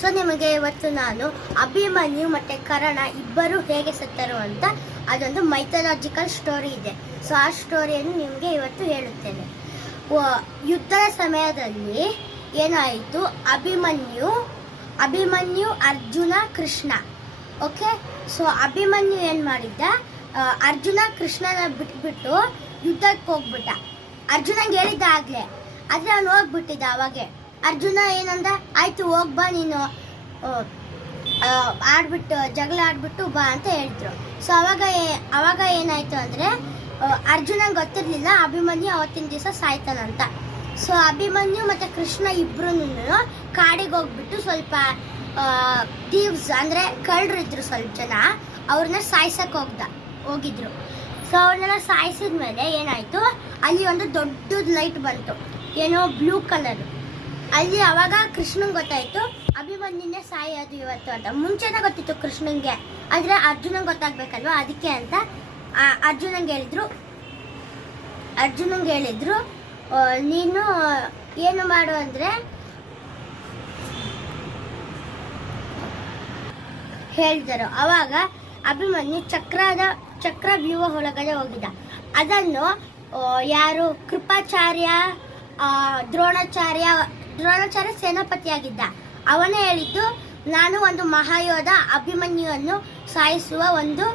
So ನಿಮಗೆ ಇವತ್ತು ನಾನು ಅಭಿಮನ್ಯು ಮತ್ತು ಕರ್ಣ ಇಬ್ಬರು ಹೇಗೆ ಸತ್ತರು ಅಂತ ಅದೊಂದು ಮೈಥಾಲಜಿಕಲ್ ಸ್ಟೋರಿ ಇದೆ. ಸೊ ಆ ಸ್ಟೋರಿಯನ್ನು ನಿಮಗೆ ಇವತ್ತು ಹೇಳುತ್ತೇನೆ. ಯುದ್ಧದ ಸಮಯದಲ್ಲಿ ಏನಾಯಿತು, ಅಭಿಮನ್ಯು ಅರ್ಜುನ ಕೃಷ್ಣ. ಓಕೆ, ಸೊ ಅಭಿಮನ್ಯು ಏನು ಮಾಡಿದ್ದ, ಅರ್ಜುನ ಕೃಷ್ಣನ ಬಿಟ್ಬಿಟ್ಟು ಯುದ್ಧಕ್ಕೆ ಹೋಗ್ಬಿಟ್ಟ. ಅರ್ಜುನಂಗೆ ಹೇಳಿದ್ದ ಆಗಲೇ, ಆದರೆ ಅವನು ಹೋಗ್ಬಿಟ್ಟಿದ್ದ. ಅವಾಗೆ ಅರ್ಜುನ ಏನಂದ, ಆಯಿತು ಹೋಗ್ಬಾ ನೀನು, ಜಗಳ ಆಡ್ಬಿಟ್ಟು ಬಾ ಅಂತ ಹೇಳಿದ್ರು. ಸೊ ಅವಾಗ ಏನಾಯಿತು ಅಂದರೆ, ಅರ್ಜುನಂಗೆ ಗೊತ್ತಿರಲಿಲ್ಲ ಅಭಿಮನ್ಯು ಅವತ್ತಿನ ದಿವಸ ಸಾಯ್ತಾನಂತ. ಸೊ ಅಭಿಮನ್ಯು ಮತ್ತು ಕೃಷ್ಣ ಇಬ್ಬರೂ ಕಾಡಿಗೆ ಹೋಗ್ಬಿಟ್ಟು ಸ್ವಲ್ಪ ಥೀವ್ಸ್ ಅಂದರೆ ಕಳ್ಳರಿದ್ರು ಸ್ವಲ್ಪ ಜನ, ಅವ್ರನ್ನ ಸಾಯ್ಸಕ್ಕೆ ಹೋಗಿದ್ರು. ಸೊ ಅವ್ರನ್ನೆಲ್ಲ ಸಾಯಿಸಿದ್ಮೇಲೆ ಏನಾಯಿತು, ಅಲ್ಲಿ ಒಂದು ದೊಡ್ಡದು ಲೈಟ್ ಬಂತು, ಏನೋ ಬ್ಲೂ ಕಲರ್. ಅಲ್ಲಿ ಅವಾಗ ಕೃಷ್ಣಂಗೆ ಗೊತ್ತಾಯಿತು ಅಭಿಮನ್ಯುನೇ ಸಾಯೋದು ಇವತ್ತು ಅಂತ. ಮುಂಚೆನೇ ಗೊತ್ತಿತ್ತು ಕೃಷ್ಣಂಗೆ, ಆದರೆ ಅರ್ಜುನಂಗೆ ಗೊತ್ತಾಗಬೇಕಲ್ವ, ಅದಕ್ಕೆ ಅಂತ ಅರ್ಜುನಂಗೆ ಹೇಳಿದ್ರು ನೀನು ಏನು ಮಾಡು ಅಂದರೆ ಹೇಳಿದರು. ಆವಾಗ ಅಭಿಮನ್ಯು ಚಕ್ರ ವ್ಯೂಹ ಒಳಗಡೆ ಹೋಗಿದ್ದ. ಅದನ್ನು ಯಾರು, ಕೃಪಾಚಾರ್ಯ, ದ್ರೋಣಾಚಾರ್ಯ ಸೇನಾಪತಿಯಾಗಿದ್ದ. ಅವನೇ ಹೇಳಿದ್ದು, ನಾನು ಒಂದು ಮಹಾಯೋಧ ಅಭಿಮನ್ಯುವನ್ನು ಸಾಯಿಸುವ ಒಂದು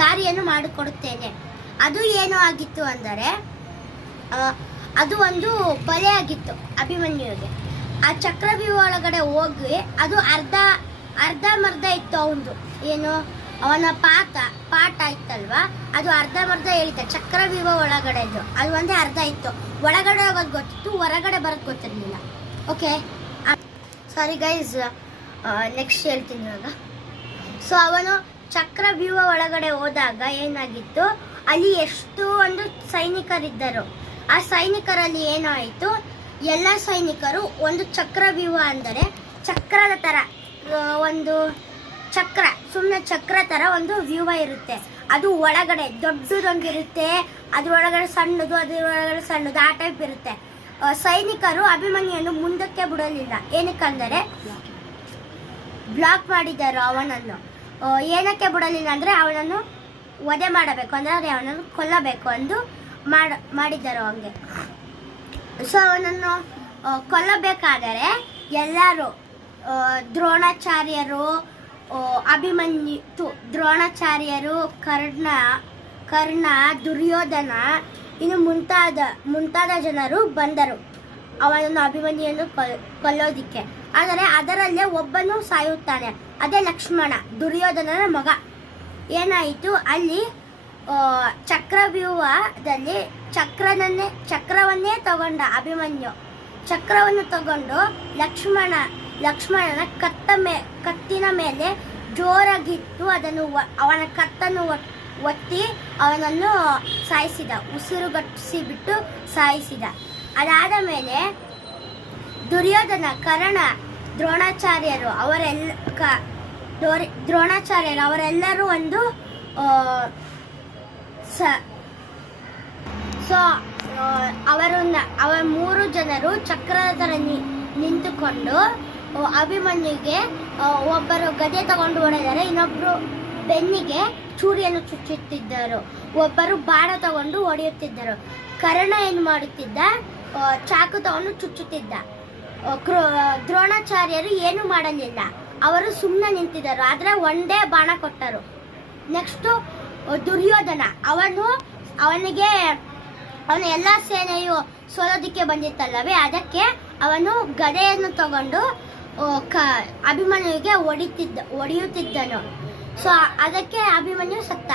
ದಾರಿಯನ್ನು ಮಾಡಿಕೊಡುತ್ತೇನೆ. ಅದು ಏನು ಆಗಿತ್ತು ಅಂದರೆ, ಅದು ಒಂದು ಬಲೆ ಆಗಿತ್ತು ಅಭಿಮನ್ಯುವಿಗೆ. ಆ ಚಕ್ರವ್ಯೂಹ ಒಳಗಡೆ ಹೋಗಿ ಅದು ಅರ್ಧಮರ್ಧ ಇತ್ತು ಅವನದು, ಏನು ಅವನ ಪಾಠ ಇತ್ತಲ್ವಾ, ಅದು ಅರ್ಧಮರ್ಧ ಹೇಳಿದ್ದ. ಚಕ್ರವ್ಯೂಹ ಒಳಗಡೆದು ಅದು ಒಂದೇ ಅರ್ಧ ಇತ್ತು. ಒಳಗಡೆ ಹೋಗೋದು ಗೊತ್ತಿತ್ತು, ಹೊರಗಡೆ ಬರೋದು ಗೊತ್ತಿರಲಿಲ್ಲ. ಓಕೆ, ಸಾರಿ ಗೈಸ್, ನೆಕ್ಸ್ಟ್ ಹೇಳ್ತೀನಿ ಇವಾಗ. ಸೊ ಅವನು ಚಕ್ರವ್ಯೂಹ ಒಳಗಡೆ ಹೋದಾಗ ಏನಾಗಿತ್ತು, ಅಲ್ಲಿ ಎಷ್ಟು ಒಂದು ಸೈನಿಕರಿದ್ದರು. ಆ ಸೈನಿಕರಲ್ಲಿ ಏನಾಯಿತು, ಎಲ್ಲ ಸೈನಿಕರು ಒಂದು ಚಕ್ರವ್ಯೂಹ ಅಂದರೆ ಚಕ್ರದ ಥರ, ಒಂದು ಸುಮ್ಮನೆ ಚಕ್ರ ಥರ ಒಂದು ವ್ಯೂಹ ಇರುತ್ತೆ. ಅದು ಒಳಗಡೆ ದೊಡ್ಡದೊಂದಿರುತ್ತೆ, ಅದ್ರೊಳಗಡೆ ಸಣ್ಣದು ಆ ಟೈಪ್ ಇರುತ್ತೆ. ಸೈನಿಕರು ಅಭಿಮನ್ಯುವನ್ನು ಮುಂದಕ್ಕೆ ಬಿಡಲಿಲ್ಲ. ಏನಕ್ಕಂದರೆ ಬ್ಲಾಕ್ ಮಾಡಿದ್ದಾರೆ ಅವನನ್ನು. ಏನಕ್ಕೆ ಬಿಡಲಿಲ್ಲ ಅಂದರೆ ಅವನನ್ನು ವಧೆ ಮಾಡಬೇಕು, ಅಂದರೆ ಅವನನ್ನು ಕೊಲ್ಲಬೇಕು ಎಂದು ಮಾಡಿದ್ದಾರೆ ಅವನಿಗೆ. ಸೊ ಅವನನ್ನು ಕೊಲ್ಲಬೇಕಾದರೆ ಎಲ್ಲರೂ, ದ್ರೋಣಾಚಾರ್ಯರು, ಕರ್ಣ, ದುರ್ಯೋಧನ, ಇನ್ನು ಮುಂತಾದ ಜನರು ಬಂದರು ಅವನನ್ನು ಅಭಿಮನ್ಯುವನ್ನು ಕೊಲ್ಲೋದಿಕ್ಕೆ. ಆದರೆ ಅದರಲ್ಲೇ ಒಬ್ಬನು ಸಾಯುತ್ತಾನೆ, ಅದೇ ಲಕ್ಷ್ಮಣ, ದುರ್ಯೋಧನನ ಮಗ. ಏನಾಯಿತು, ಅಲ್ಲಿ ಚಕ್ರವ್ಯೂಹದಲ್ಲಿ ಚಕ್ರವನ್ನೇ ತಗೊಂಡ ಅಭಿಮನ್ಯು. ಚಕ್ರವನ್ನು ತಗೊಂಡು ಲಕ್ಷ್ಮಣನ ಕತ್ತಿನ ಮೇಲೆ ಜೋರಾಗಿತ್ತು ಅದನ್ನು ಅವನ ಕತ್ತನ್ನು ಒತ್ತಿ ಅವನನ್ನು ಸಾಯಿಸಿದ, ಉಸಿರುಗಟ್ಟಿಸಿಬಿಟ್ಟು ಸಾಯಿಸಿದ. ಅದಾದ ಮೇಲೆ ದುರ್ಯೋಧನ, ಕರ್ಣ, ದ್ರೋಣಾಚಾರ್ಯರು ಅವರೆಲ್ಲರೂ ಒಂದು ಸೊ ಅವರ 3 ಜನರು ಚಕ್ರದ ಥರ ನಿಂತುಕೊಂಡು ಅಭಿಮನ್ಯುಗೆ ಒಬ್ಬರು ಗದೆ ತಗೊಂಡು ಹೊಡೆದರೆ, ಇನ್ನೊಬ್ಬರು ಬೆನ್ನಿಗೆ ಚೂರಿಯನ್ನು ಚುಚ್ಚುತ್ತಿದ್ದರು, ಒಬ್ಬರು ಬಾಣ ತಗೊಂಡು ಹೊಡೆಯುತ್ತಿದ್ದರು. ಕರ್ಣ ಏನು ಮಾಡುತ್ತಿದ್ದ, ಚಾಕು ತಗೊಂಡು ಚುಚ್ಚುತ್ತಿದ್ದ. ದ್ರೋಣಾಚಾರ್ಯರು ಏನು ಮಾಡಲಿಲ್ಲ, ಅವರು ಸುಮ್ಮನೆ ನಿಂತಿದ್ದರು, ಆದರೆ ಒಂದೇ ಬಾಣ ಕೊಟ್ಟರು. ನೆಕ್ಸ್ಟು ದುರ್ಯೋಧನ, ಅವನ ಎಲ್ಲ ಸೇನೆಯು ಸೋಲೋದಕ್ಕೆ ಬಂದಿತ್ತಲ್ಲವೇ, ಅದಕ್ಕೆ ಅವನು ಗದೆಯನ್ನು ತಗೊಂಡು ಅಭಿಮನ್ಯುವಿಗೆ ಹೊಡೆಯುತ್ತಿದ್ದನು. ಸೊ ಅದಕ್ಕೆ ಅಭಿಮನ್ಯು ಸತ್ತ.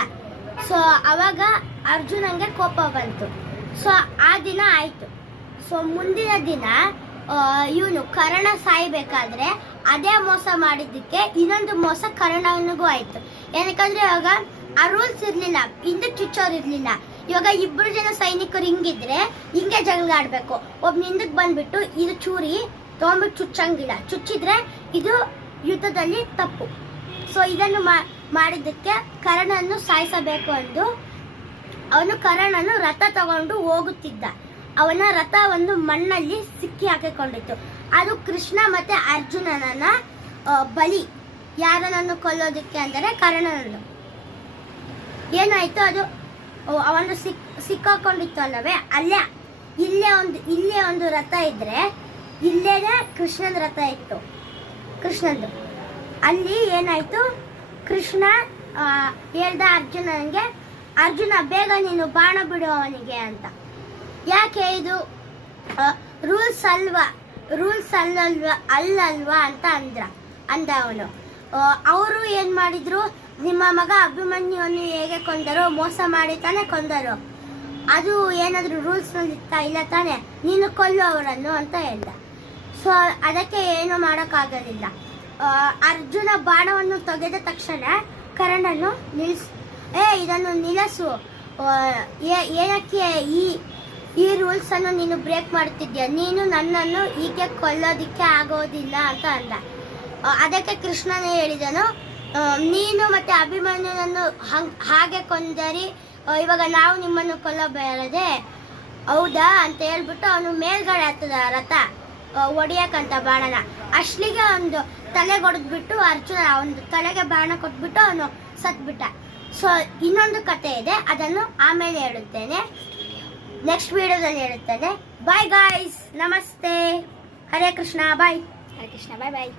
ಸೊ ಅವಾಗ ಅರ್ಜುನಂಗೆ ಕೋಪ ಬಂತು. ಸೊ ಆ ದಿನ ಆಯಿತು. ಸೊ ಮುಂದಿನ ದಿನ ಇವನು ಕರ್ಣ ಸಾಯಬೇಕಾದ್ರೆ ಅದೇ ಮೋಸ ಮಾಡಿದ್ದಕ್ಕೆ ಇನ್ನೊಂದು ಮೋಸ ಕರ್ಣನಿಗೂ ಆಯಿತು. ಏನಕ್ಕಂದ್ರೆ ಇವಾಗ ಆ ರೂಲ್ಸ್ ಇರಲಿಲ್ಲ, ಹಿಂದಕ್ಕೆ ಚುಚ್ಚೋರು ಇರಲಿಲ್ಲ. ಇವಾಗ 2 ಜನ ಸೈನಿಕರು ಹಿಂಗಿದ್ರೆ ಹಿಂಗೆ ಜಗಳ ಆಡಬೇಕು. ಒಬ್ಬ ಹಿಂದಕ್ಕೆ ಬಂದ್ಬಿಟ್ಟು ಇದು ಚೂರಿ ತೊಗೊಂಡ್ಬಿಟ್ಟು ಚುಚ್ಚಂಗಿಲ್ಲ, ಚುಚ್ಚಿದ್ರೆ ಇದು ಯುದ್ಧದಲ್ಲಿ ತಪ್ಪು. ಸೊ ಇದನ್ನು ಮಾಡಿದ್ದಕ್ಕೆ ಕರ್ಣನನ್ನು ಸಾಯಿಸಬೇಕು ಎಂದು ಅವನು ಕರ್ಣನು ರಥ ತಗೊಂಡು ಹೋಗುತ್ತಿದ್ದ. ಅವನ ರಥ ಒಂದು ಮಣ್ಣಲ್ಲಿ ಸಿಕ್ಕಿ ಹಾಕಿಕೊಂಡಿತ್ತು. ಅದು ಕೃಷ್ಣ ಮತ್ತೆ ಅರ್ಜುನನನ್ನ ಬಲಿ ಯಾರನ್ನು ಕೊಲ್ಲೋದಕ್ಕೆ ಅಂದರೆ ಕರ್ಣನನ್ನು. ಏನಾಯ್ತು, ಅದು ಅವನು ಸಿಕ್ಕಾಕೊಂಡಿತ್ತು ಅಲ್ಲವೇ, ಇಲ್ಲೇ ಒಂದು ರಥ ಇದ್ರೆ ಇಲ್ಲೇನೆ ಕೃಷ್ಣನ ರಥ ಇತ್ತು, ಕೃಷ್ಣಂದು. ಅಲ್ಲಿ ಏನಾಯ್ತು, ಕೃಷ್ಣ ಹೇಳ್ದ ಅರ್ಜುನನಿಗೆ, ಅರ್ಜುನ ಬೇಗ ನೀನು ಬಾಣ ಬಿಡು ಅವನಿಗೆ ಅಂತ. ಯಾಕೆ ಇದು ರೂಲ್ಸ್ ಅಲ್ಲಲ್ವಾ ಅಂತ ಅಂದ ಅವನು. ಅವರು ಏನು ಮಾಡಿದ್ರು, ನಿಮ್ಮ ಮಗ ಅಭಿಮನ್ಯುವನ್ನು ಹೇಗೆ ಕೊಂದರು, ಮೋಸ ಮಾಡಿ ತಾನೇ ಕೊಂದರು, ಅದು ಏನಾದರೂ ರೂಲ್ಸ್ನಲ್ಲಿ ಇತ್ತಾ, ಇಲ್ಲ ತಾನೆ, ನೀನು ಕೊಲ್ಲು ಅವರನ್ನು ಅಂತ ಹೇಳ್ದ. ಸೊ ಅದಕ್ಕೆ ಏನು ಮಾಡೋಕ್ಕಾಗೋದಿಲ್ಲ. ಅರ್ಜುನ ಬಾಣವನ್ನು ತೆಗೆದ ತಕ್ಷಣ ಕರ್ಣನು ಇದನ್ನು ನಿಲ್ಲಿಸು, ಏನಕ್ಕೆ ಈ ರೂಲ್ಸನ್ನು ನೀನು ಬ್ರೇಕ್ ಮಾಡ್ತಿದ್ಯಾ, ನೀನು ನನ್ನನ್ನು ಹೀಗೆ ಕೊಲ್ಲೋದಕ್ಕೆ ಆಗೋದಿಲ್ಲ ಅಂತ ಅಂದ. ಅದಕ್ಕೆ ಕೃಷ್ಣನೇ ಹೇಳಿದನು, ನೀನು ಮತ್ತೆ ಅಭಿಮನ್ಯುನನ್ನು ಹಾಗೆ ಕೊಂದರಿ, ಇವಾಗ ನಾವು ನಿಮ್ಮನ್ನು ಕೊಲ್ಲಬಾರದೆ ಹೌದಾ ಅಂತ ಹೇಳ್ಬಿಟ್ಟು ಅವನು ಮೇಲ್ಗಡೆ ಹತ್ತದ ರಥ ಹೊಡಿಯಕ್ಕಂತ ಬಾಣನ. ಅಷ್ಟಲಿಗೆ ಒಂದು ತಲೆಗೆ ಹೊಡೆದ್ಬಿಟ್ಟು ಅರ್ಜುನ ಒಂದು ತಲೆಗೆ ಬಾಣ ಕೊಟ್ಬಿಟ್ಟು ಅವನು ಸತ್ಬಿಟ್ಟ. ಸೊ ಇನ್ನೊಂದು ಕತೆ ಇದೆ, ಅದನ್ನು ಆಮೇಲೆ ಹೇಳುತ್ತೇನೆ, ನೆಕ್ಸ್ಟ್ ವಿಡಿಯೋದಲ್ಲಿ ಹೇಳುತ್ತೇನೆ. ಬಾಯ್ ಗಾಯ್ಸ್, ನಮಸ್ತೆ, ಹರೇ ಕೃಷ್ಣ, ಬಾಯ್. ಹರೇ ಕೃಷ್ಣ, ಬಾಯ್ ಬಾಯ್.